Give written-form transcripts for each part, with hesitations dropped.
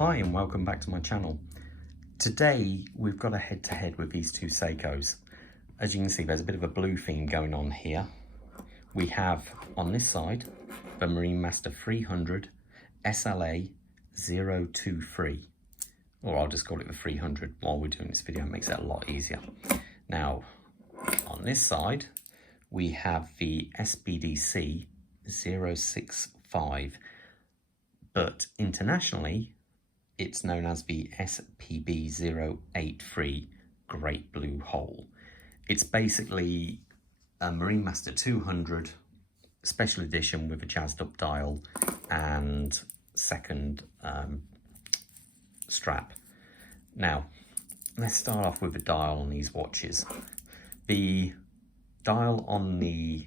Hi and welcome back to my channel. Today we've got a head-to-head with these two Seikos. As you can see, there's a bit of a blue theme going on here. We have on this side the Marine Master 300 SLA 023, or I'll just call it the 300 while we're doing this video. It makes it a lot easier. Now on this side we have the SBDC 065, but internationally it's known as the SPB083 Great Blue Hole. It's basically a Marine Master 200 special edition with a jazzed up dial and second strap. Now, let's start off with the dial on these watches. The dial on the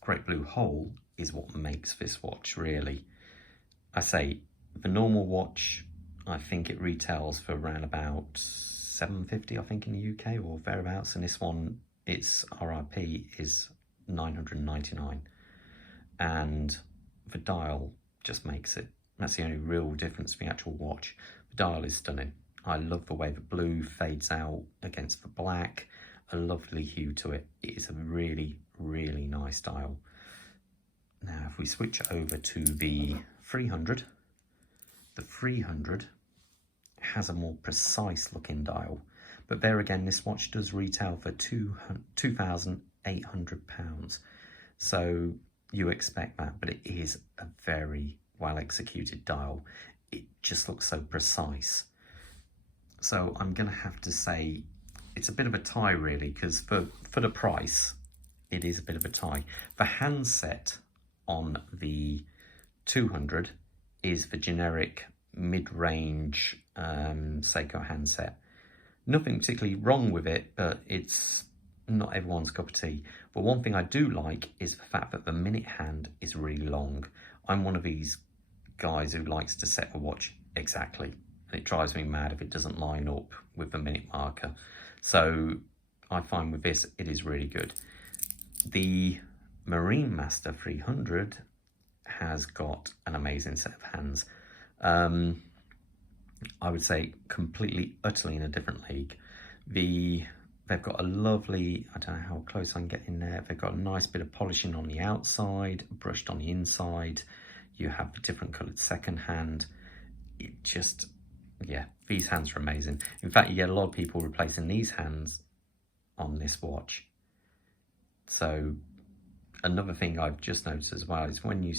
Great Blue Hole is what makes this watch, really. I say, the normal watch, I think it retails for around about $750, I think, in the UK or thereabouts. And this one, its RRP is $999. And the dial just makes it. That's the only real difference in the actual watch. The dial is stunning. I love the way the blue fades out against the black. A lovely hue to it. It is a really, really nice dial. Now, if we switch over to the 300, the 300 has a more precise looking dial, but there again, this watch does retail for £2,800. So you expect that, but it is a very well executed dial. It just looks so precise. So I'm gonna have to say it's a bit of a tie, really, because for the price, it is a bit of a tie. The handset on the 200 is the generic mid-range Seiko handset. Nothing particularly wrong with it, but it's not everyone's cup of tea. But one thing I do like is the fact that the minute hand is really long. I'm one of these guys who likes to set a watch exactly, and it drives me mad if it doesn't line up with the minute marker. So I find with this, it is really good. The Marine Master 300 has got an amazing set of hands. I would say completely, utterly in a different league. They've got a lovely, I don't know how close I can get in there, they've got a nice bit of polishing on the outside, brushed on the inside. You have the different coloured second hand. It just, yeah, these hands are amazing. In fact, you get a lot of people replacing these hands on this watch. So another thing I've just noticed as well is when you,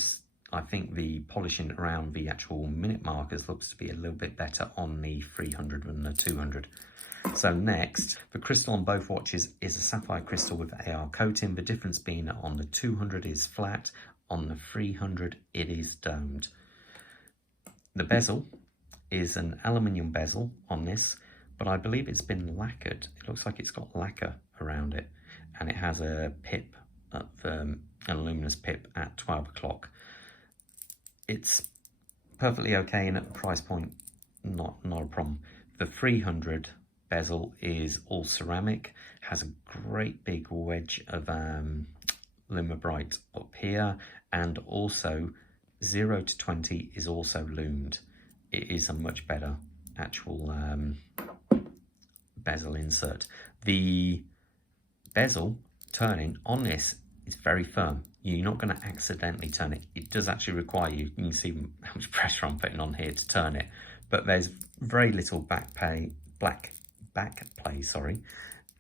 I think the polishing around the actual minute markers looks to be a little bit better on the 300 than the 200. So next, the crystal on both watches is a sapphire crystal with AR coating. The difference being that on the 200 is flat, on the 300 it is domed. The bezel is an aluminium bezel on this, but I believe it's been lacquered. It looks like it's got lacquer around it, and it has a pip, an luminous pip at 12 o'clock. It's perfectly okay, and at the price point, not a problem. The 300 bezel is all ceramic, has a great big wedge of Lumibrite up here, and also 0 to 20 is also loomed. It is a much better actual bezel insert. The bezel turning on this is very firm. You're not going to accidentally turn it. It does actually require you can see how much pressure I'm putting on here to turn it, but there's very little back play,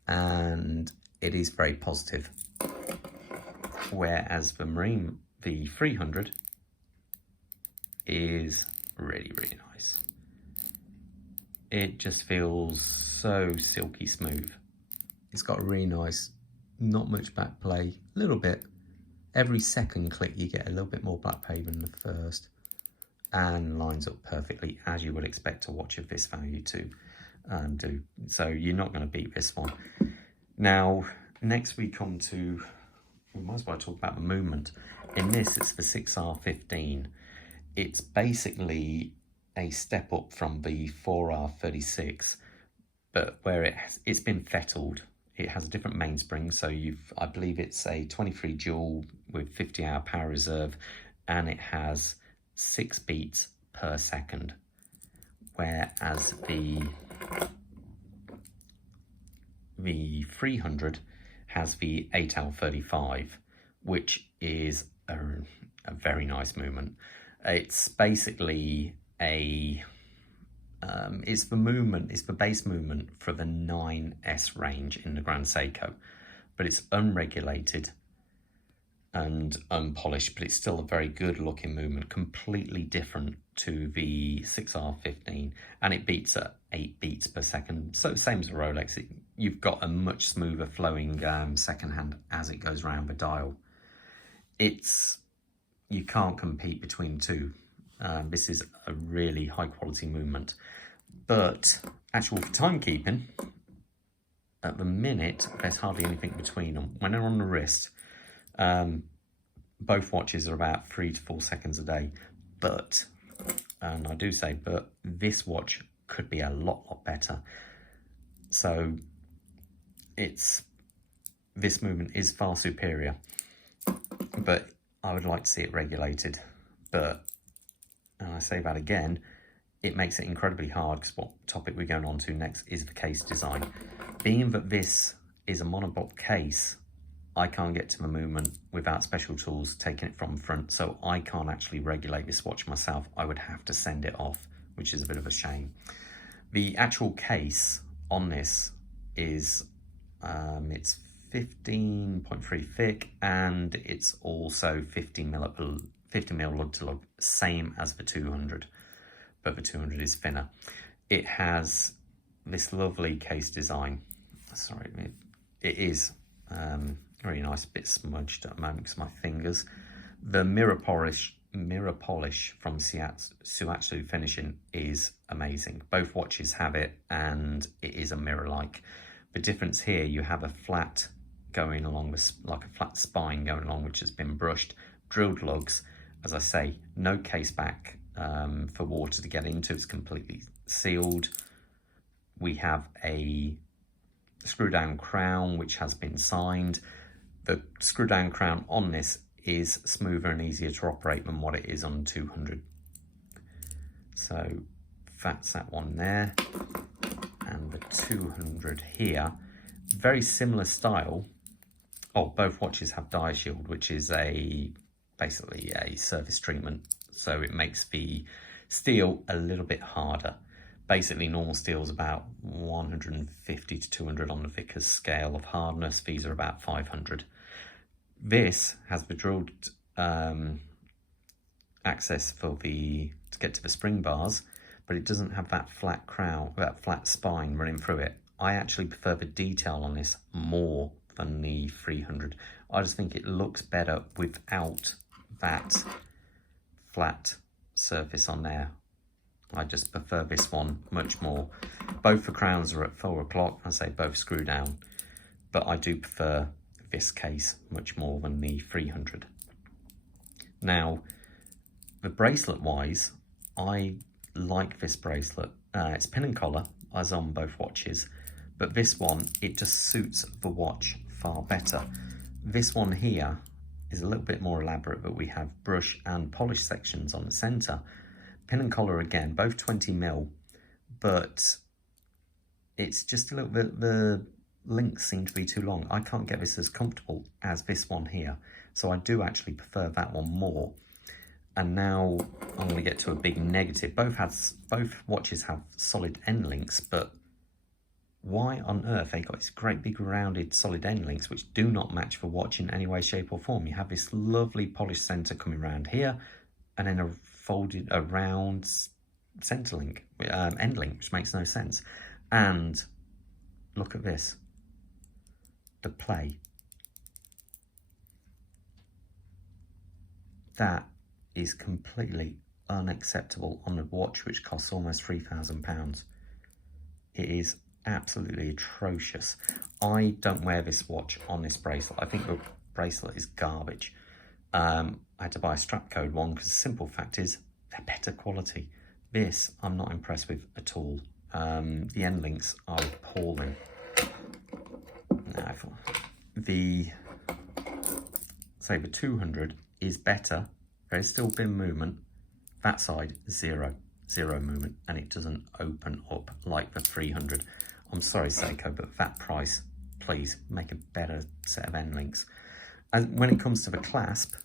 and it is very positive. Whereas the 300 is really, really nice. It just feels so silky smooth. It's got a really nice, not much back play, a little bit. Every second click you get a little bit more back play than the first, and lines up perfectly as you would expect a watch of this value to do. So you're not going to beat this one. Now, next we come to, we might as well talk about the movement. In this, it's the 6R15. It's basically a step up from the 4R36, but where it's been fettled. It has a different mainspring, so I believe it's a 23 joule with 50-hour power reserve, and it has 6 beats per second. whereas the 300 has the 8L35, which is a very nice movement. It's basically it's the base movement for the 9S range in the Grand Seiko, but it's unregulated and unpolished, but it's still a very good looking movement, completely different to the 6R15, and it beats at 8 beats per second. So same as a Rolex, you've got a much smoother flowing second hand as it goes around the dial. You can't compete between the two. This is a really high quality movement, but actual for timekeeping, at the minute, there's hardly anything between them. When they're on the wrist, both watches are about 3 to 4 seconds a day, but, and I do say, but this watch could be a lot better. So this movement is far superior, but I would like to see it regulated. But, and I say that again, it makes it incredibly hard, because what topic we're going on to next is the case design. Being that this is a monoblock case, I can't get to the movement without special tools taking it from the front, so I can't actually regulate this watch myself. I would have to send it off, which is a bit of a shame. The actual case on this is, it's 15.3 thick, and it's also 50 mil lug to lug, same as the 200, but the 200 is thinner. It has this lovely case design. Sorry, it is very nice, a bit smudged at the moment because my fingers. The mirror polish from Suatsu Finishing is amazing. Both watches have it, and it is a mirror-like. The difference here, you have a flat going along with, like a flat spine going along, which has been brushed, drilled lugs. As I say, no case back for water to get into. It's completely sealed. We have a screw down crown which has been signed. The screw down crown on this is smoother and easier to operate than what it is on 200. So that's that one there. And the 200 here, very similar style. Oh, both watches have dye shield, which is basically a surface treatment. So it makes the steel a little bit harder. Basically, normal steel is about 150 to 200 on the Vickers scale of hardness. These are about 500. This has the drilled access to get to the spring bars, but it doesn't have that flat crown, that flat spine running through it. I actually prefer the detail on this more than the 300. I just think it looks better without that flat surface on there. I just prefer this one much more. Both the crowns are at 4 o'clock. I say both screw down, but I do prefer this case much more than the 300. Now, the bracelet wise, I like this bracelet. It's pin and collar, as on both watches, but this one, it just suits the watch far better. This one here is a little bit more elaborate, but we have brush and polish sections on the center. Pin and collar again, both 20 mil, but it's just a little bit, the links seem to be too long. I can't get this as comfortable as this one here, so I do actually prefer that one more. And now I'm going to get to a big negative. Both watches have solid end links, but why on earth they got these great big rounded solid end links which do not match the watch in any way, shape or form? You have this lovely polished center coming around here, and then a round center link, end link, which makes no sense. And look at this, the play. That is completely unacceptable on a watch which costs almost £3,000. It is absolutely atrocious. I don't wear this watch on this bracelet. I think the bracelet is garbage. I had to buy a strap code one because the simple fact is they're better quality. This I'm not impressed with at all. The end links are appalling. Now, the 200 is better. There's still been movement. That side, 0. zero movement, and it doesn't open up like the 300. I'm sorry, Seiko, but that price, please make a better set of end links. And when it comes to the clasp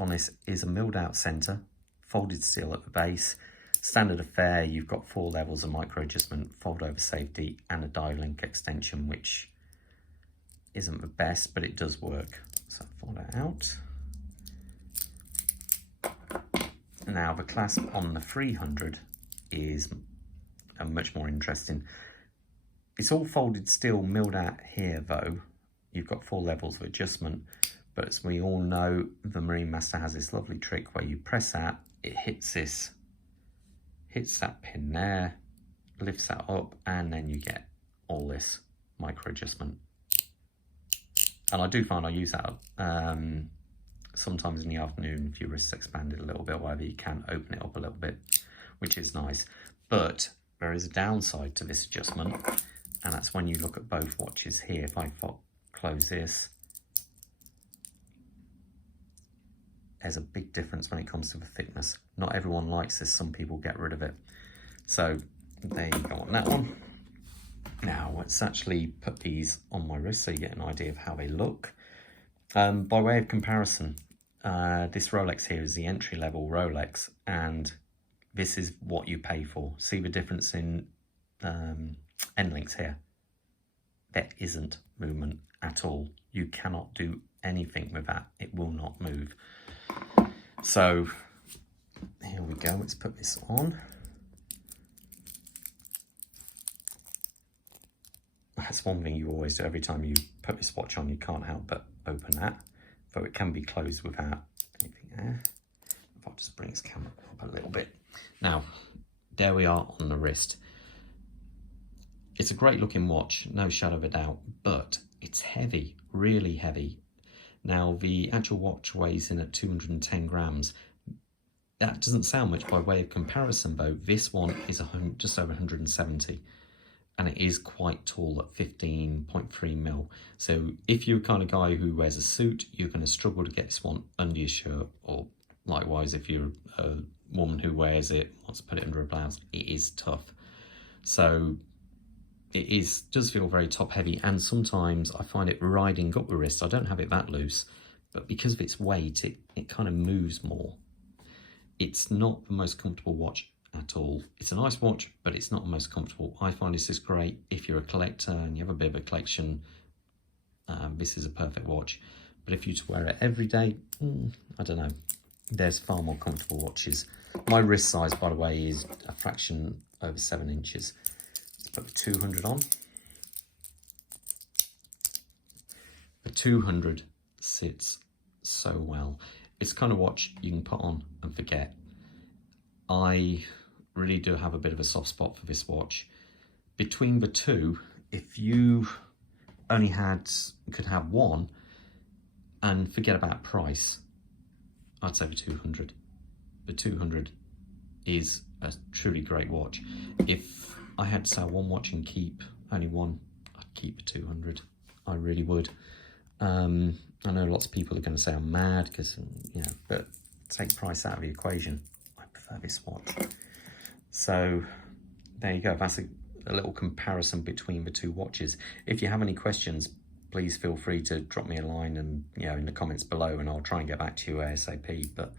on this is a milled out center, folded steel at the base. Standard affair, you've got 4 levels of micro adjustment, fold over safety, and a die link extension, which isn't the best, but it does work. So fold that out. Now the clasp on the 300 is much more interesting. It's all folded steel, milled out here though. You've got 4 levels of adjustment, but as we all know, the Marine Master has this lovely trick where you press that, it hits that pin there, lifts that up, and then you get all this micro adjustment. And I do find I use that sometimes in the afternoon if your wrist's expanded a little bit, whether you can open it up a little bit, which is nice. But there is a downside to this adjustment, and that's when you look at both watches here. If I close this, there's a big difference when it comes to the thickness. Not everyone likes this, some people get rid of it. So there you go on that one. Now let's actually put these on my wrist so you get an idea of how they look. By way of comparison, this Rolex here is the entry-level Rolex, and this is what you pay for. See the difference in end links here? There isn't movement at all. You cannot do anything with that. It will not move. So here we go. Let's put this on. That's one thing you always do. Every time you put this watch on, you can't help but open that, though it can be closed without anything there. If I'll just bring this camera up a little bit. Now, there we are on the wrist. It's a great looking watch, no shadow of a doubt, but it's heavy, really heavy. Now, the actual watch weighs in at 210 grams. That doesn't sound much by way of comparison, though. This one is just over 170. And it is quite tall at 15.3 mil. So if you're the kind of guy who wears a suit, you're going to struggle to get this one under your shirt, or likewise if you're a woman who wears it, wants to put it under a blouse, it is tough. So it does feel very top heavy, and sometimes I find it riding up the wrist. I don't have it that loose, but because of its weight, it kind of moves more. It's not the most comfortable watch at all. It's a nice watch, but it's not the most comfortable. I find this is great if you're a collector and you have a bit of a collection. This is a perfect watch, but if you to wear it every day, I don't know. There's far more comfortable watches. My wrist size, by the way, is a fraction over 7 inches. Let's put the 200 on. The 200 sits so well. It's the kind of watch you can put on and forget. I really do have a bit of a soft spot for this watch. Between the two, if you only could have one and forget about price, I'd say the 200. The 200 is a truly great watch. If I had to sell one watch and keep only one, I'd keep the 200. I really would. I know lots of people are going to say I'm mad because, but take price out of the equation. I prefer this watch. So there you go. That's a little comparison between the two watches. If you have any questions, please feel free to drop me a line and in the comments below, and I'll try and get back to you ASAP. But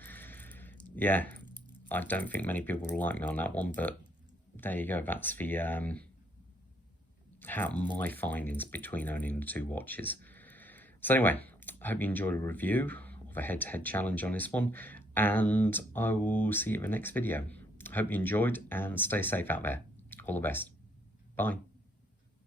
yeah, I don't think many people will like me on that one, but there you go. That's the my findings between owning the two watches. So anyway, I hope you enjoyed a review of a head-to-head challenge on this one, and I will see you in the next video. Hope you enjoyed, and stay safe out there. All the best. Bye.